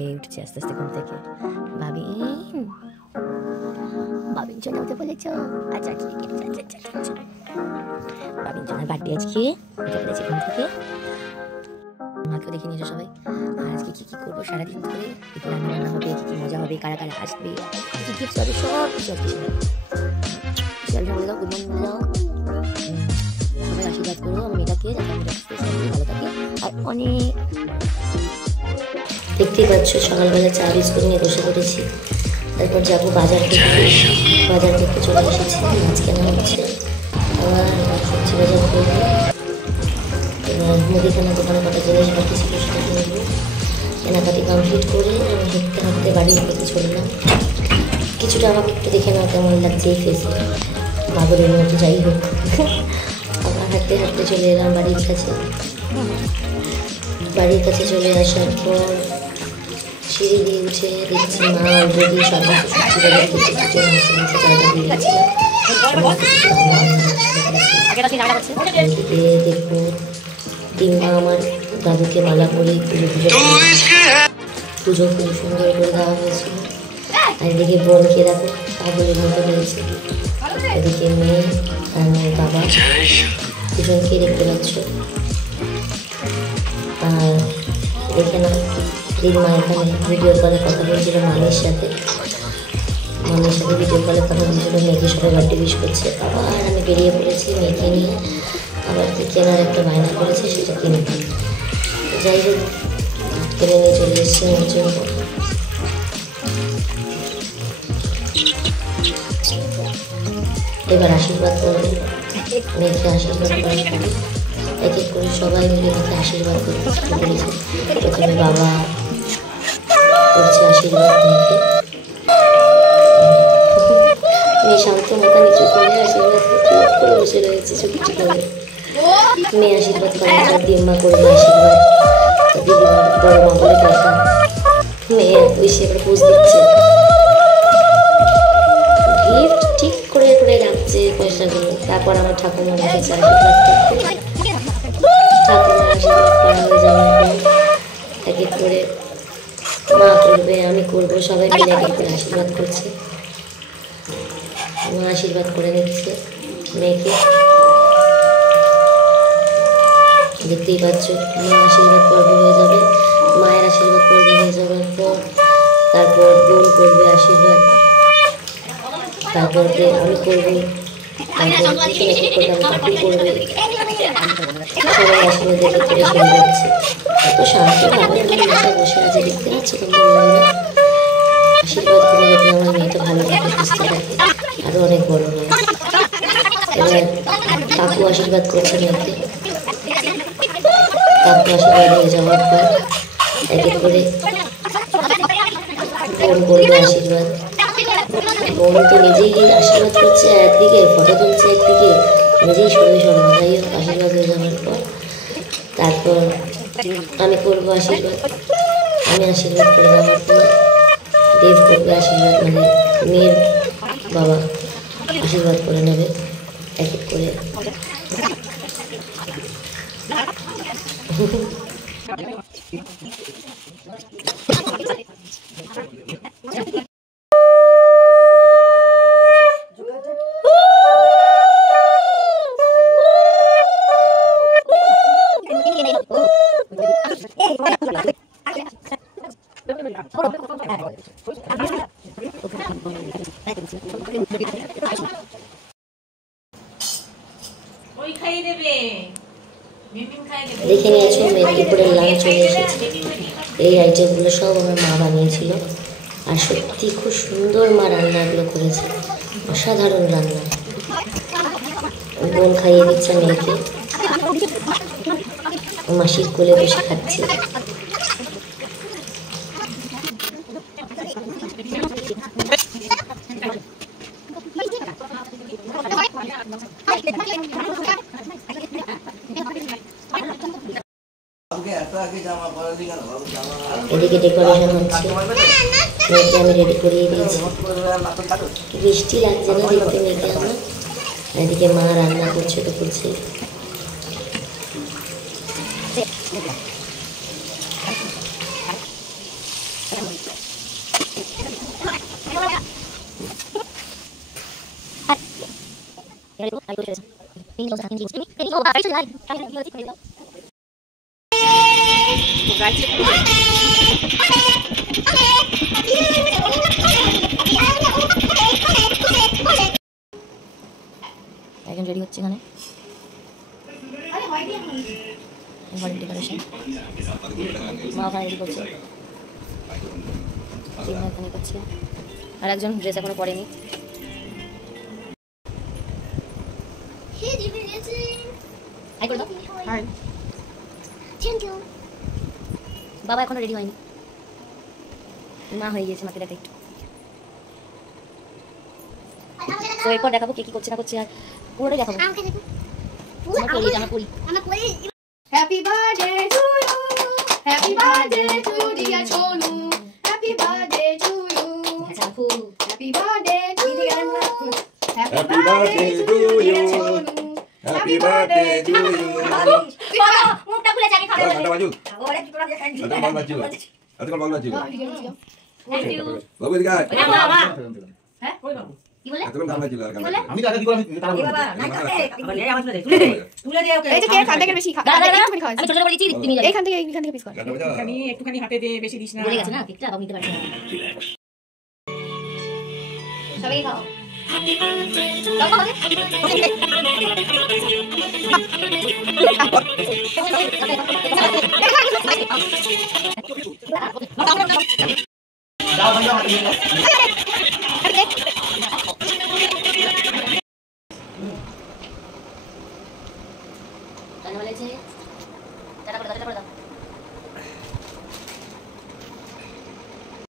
এই উঠছে আস্তে আস্তে ঘুম থেকে। বাবিন বাবিন চলে উঠে বলেছ। আচ্ছা বাবিন চলার বার্থডে আজকে উঠে পড়েছে ঘুম থেকে। মাকেও দেখে নিয়েছো সবাই। আর আজকে কি কি করবো সারাদিন ধরে, কি কি রান্না বান্না হবে, কি কি মজা হবে, কারা কারা আসবে, কি কি গিফট হবে, সব কিছু আজকে সেটা বলে দাও। গুড মর্নিং বলে দাও। সবাই আশীর্বাদ করো আমার মেয়েটাকে, যাতে আমি ভালো থাকে। আর অনেক দেখতেই পাচ্ছ সকালবেলা চা বিস্কুট নিয়ে বসে পড়েছি। তারপর যাবো বাজার করতে। বাজার করতে চলে এসেছি। মাছ কেনা হচ্ছে, আবার সবজি বাজার করবো। এবার মুদিখানা দোকানে কটা জিনিস বাকি ছিল সেটা কিনবো। কেনাকাটি কমপ্লিট করে আমি হাঁটতে হাঁটতে বাড়ির দিকে চললাম। কিছুটা আমাকে একটু দেখে নাও কেমন লাগছে এই ফেসে, মাদুরের মতো, যাই হোক। আবার হাঁটতে হাঁটতে চলে এলাম বাড়ির কাছে। বাড়ির কাছে চলে আসার পর সিঁড়ি দিয়ে উঠে দেখছি মা অলরেডি সমস্ত সবজি বাজার কেটে কেটে মাছে মাছে জায়গা দিয়ে গেছিলাম। এদিকে দেখবো ডিম্বা আমার দাদুকে মালা করে পুজো খুব সুন্দর করে দেওয়া হয়েছিল। আর এদিকে বোনকে দেখো পাগলের মতো হয়েছে। এদিকে মেয়ে আর মেয়ের বাবা দুজনকে দেখতে পাচ্ছ। আর দেখে না দিদিমা এখানে ভিডিও কলে কথা বলছিল মামির সাথে। মামির সাথে ভিডিও কলে কথা বলছিল, মেয়েকে সবাই বার্থডে উইশ করছে। আবার আমি বেরিয়ে পড়েছি মেয়েকে নিয়ে। আবার কি কেনার একটা বায়না করেছে, সেটা কিনবো। যাই হোক কিনে নিয়ে চলে এসেছি মেয়ের জন্য। এবার আশীর্বাদ করবে, মেয়েকে আশীর্বাদ করার পরে এক এক করে সবাই মিলে মেয়েকে আশীর্বাদ করতে শুরু করেছে। প্রথমে বাবা করছে আশীর্বাদ মেয়েকে। মেয়ে শান্ত মাথা নিচু করে আশীর্বাদ করে বসে রয়েছে চুপটি করে। মেয়ে আশীর্বাদ করার পর দিম্মা করবে আশীর্বাদ। দিদিমা বড় মা বলে কাকা। মেয়ে ওই সে এবার পোজ দিচ্ছে, গিফট ঠিক করে করে রাখছে পয়সাগুলো। তারপর আমার ঠাকুমা এসেছে আশীর্বাদ করতে। ঠাকুমার আশীর্বাদ করা হয়ে যাওয়ার পর এক এক করে মা করবে, আমি করবো, সবাই মিলে এক এক করে আশীর্বাদ করছে। মা আশীর্বাদ করে নিচ্ছে মেয়েকে, দেখতেই পাচ্ছ। মা আশীর্বাদ পর্ব হয়ে যাবে, মায়ের আশীর্বাদ পর্ব হয়ে যাওয়ার পর তারপর বোন করবে আশীর্বাদ, তারপর আমি করবো, তারপর কাকু করবে। সবাই আশীর্বাদ দেখে করে চলে যাচ্ছে। এত শান্তভাবে আমার মেয়েটা বসে আছে, দেখতে পাচ্ছি তোমরা বন্ধুরা। আশীর্বাদ করে যাতে আমার মেয়েটা ভালো থাকে, সুস্থ থাকে, আরও অনেক বড় হয়। এবার কাকু আশীর্বাদ করছে মেয়েকে। কাকু আশীর্বাদ হয়ে যাওয়ার পর এক এক করে বোন করবে আশীর্বাদ। বোন তো নিজেই আশীর্বাদ করছে একদিকে, ফটো তুলছে একদিকে, নিজেই সরে সরে। যাই হোক আশীর্বাদ হয়ে যাওয়ার পর তারপর আমি করবো আশীর্বাদ। আমি আশীর্বাদ করে যাওয়ার পর দেব করবে আশীর্বাদ, মানে মেয়ের বাবা আশীর্বাদ করে নেবে এক এক করে। দেখে নিয়েছো মেয়ের দুপুরের লাঞ্চ চলে এসেছে। এই আইটেমগুলো সব আমার মা বানিয়েছিল। আর সত্যি খুব সুন্দর মা রান্নাগুলো করেছে, অসাধারণ রান্না। বোন খাইয়ে দিচ্ছে মেয়েকে, মাসির কোলে বসে খাচ্ছে। এদিকে ডেকোরেশন হচ্ছে, মেয়েকে আমি রেডি করিয়ে দিয়েছি। বৃষ্টি লাগছে না দেখতে মেয়েকে আমার। এদিকে মা রান্না করছে তো করছে। একজন রেডি হচ্ছে এখানে ডেকোরেশন মা ওখানে রেডি করছে এখানে করছে আর একজন ড্রেস এখনো পরেনি বাবা এখনো রেডি হয়নি মা হয়ে গিয়েছে মাকে দেখা একটু তো এরপর দেখাবো কে কি করছে না করছে আর পুরোটাই দেখাবো Happy birthday to you. Happy birthday to dear Chonu. Happy birthday to you. Happy birthday to you. Happy birthday to you. Happy birthday to you. মুখটা খুলে জানি খাবে Kata baju. ওরে কি করে দেখাই Ada bang baju. Ada bang baju. Thank you Bagus kan? বাবা হ্যাঁ কি বলে Ada bang baju lah kan. আমি তো আগে কি করে তারা এ বাবা না কাছে আবার এই আমার তুলে দে তুলে দে ওকে এই যে কে খান থেকে বেশি দাঁড়া, দাঁড়া, একটুখানি খাওয়া আমি ছোট ছোট করে দিচ্ছি তুমি যাবে এইখান থেকে পিস কর Kata baju. একটুখানি হাতে দে বেশি দিস না বলে গেছে না কেকটা বাবা নিতে পারছে না সবাই খাও যাও যাও